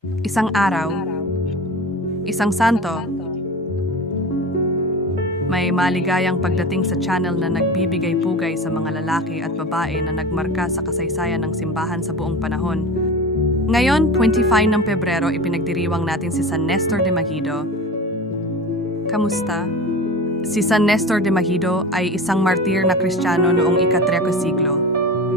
Isang araw, isang santo, may maligayang pagdating sa channel na nagbibigay pugay sa mga lalaki at babae na nagmarka sa kasaysayan ng simbahan sa buong panahon. Ngayon, 25 ng Pebrero, ipinagdiriwang natin si San Nestor de Magido. Kamusta? Si San Nestor de Magido ay isang martir na kristyano noong ikatreko siglo.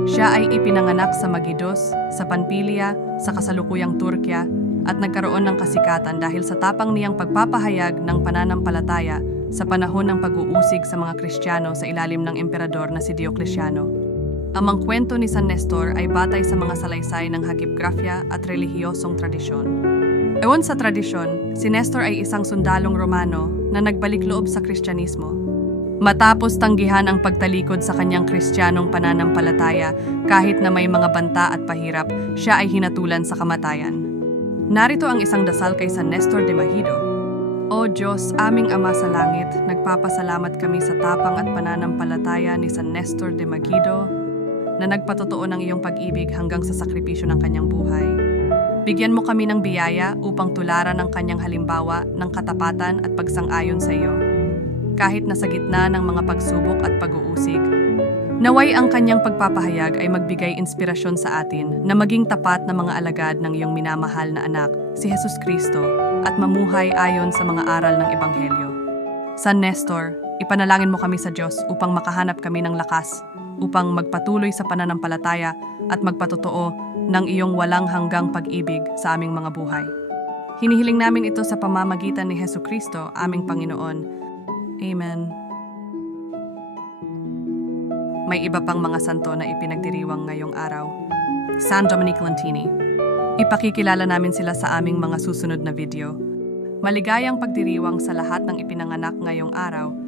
Siya ay ipinanganak sa Magidos, sa Panpilia, sa kasalukuyang Turkya, at nagkaroon ng kasikatan dahil sa tapang niyang pagpapahayag ng pananampalataya sa panahon ng pag-uusig sa mga Kristiyano sa ilalim ng emperador na si Diocletiano. Ang mga kwento ni San Nestor ay batay sa mga salaysay ng hagipgrafya at relihiyosong tradisyon. Ewan sa tradisyon, si Nestor ay isang sundalong Romano na nagbalik loob sa Kristyanismo. Matapos tanggihan ang pagtalikod sa kanyang kristyanong pananampalataya kahit na may mga banta at pahirap, siya ay hinatulan sa kamatayan. Narito ang isang dasal kay San Nestor de Mahido. O Diyos, aming Ama sa Langit, nagpapasalamat kami sa tapang at pananampalataya ni San Nestor de Magido na nagpatotoo ng iyong pag-ibig hanggang sa sakripisyo ng kanyang buhay. Bigyan mo kami ng biyaya upang tularan ang kanyang halimbawa ng katapatan at pagsang-ayon sa iyo. Kahit nasa gitna ng mga pagsubok at pag-uusig, Naway ang kanyang pagpapahayag ay magbigay inspirasyon sa atin na maging tapat na mga alagad ng iyong minamahal na anak, si Jesus Kristo, at mamuhay ayon sa mga aral ng Ebanghelyo. San Nestor, ipanalangin mo kami sa Diyos upang makahanap kami ng lakas, upang magpatuloy sa pananampalataya at magpatotoo ng iyong walang hanggang pag-ibig sa aming mga buhay. Hinihiling namin ito sa pamamagitan ni Heso Kristo, aming Panginoon. Amen. May iba pang mga santo na ipinagdiriwang ngayong araw. San Dominic Lantini. Ipakikilala namin sila sa aming mga susunod na video. Maligayang pagdiriwang sa lahat ng ipinanganak ngayong araw